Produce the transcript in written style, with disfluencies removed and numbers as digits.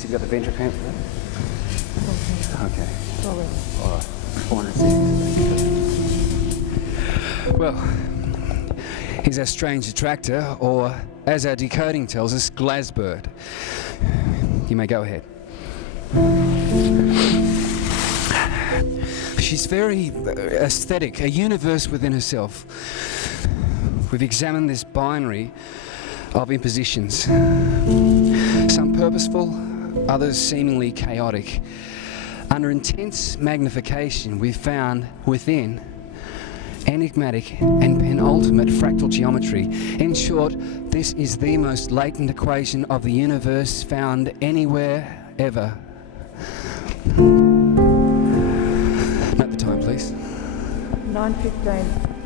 Unless you've got the venture clamp for that. Okay. Sorry. All right. 400 seconds. Well, he's our strange attractor, or as our decoding tells us, Glasbird. You may go ahead. She's very aesthetic, a universe within herself. We've examined this binary of impositions, some purposeful, others seemingly chaotic. Under intense magnification, we've found within enigmatic and penultimate fractal geometry. In short, this is the most latent equation of the universe found anywhere, ever. Note the time, please. 9:15.